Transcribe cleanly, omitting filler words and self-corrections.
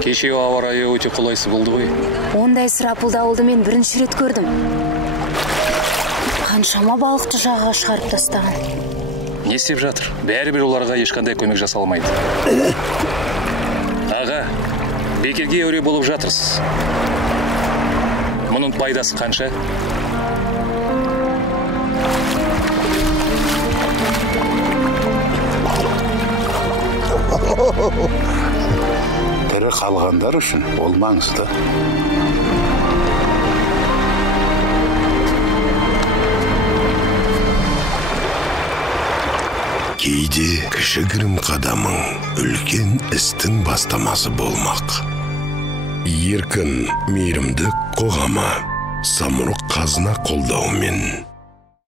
Кеше ауа райы өте қолайсыз болды ғой. Ондай сұрапылды ауылды мен бірінші рет көрдім. Қаншама балықты жағаға шығарып тастаған. Не істеп жатыр? Бәрібір оларға ешқандай көмек жасалмайды. Аға, бекерге өре болып жатырсыз. Мұның пайдасы қанша? Тірі қалғандар үшін ол маңызды. Кейде кішігірім қадамың үлкен істің бастамасы болмақ. Еркін, мейірімді қоғамы, самұрық қазына қолдауымен.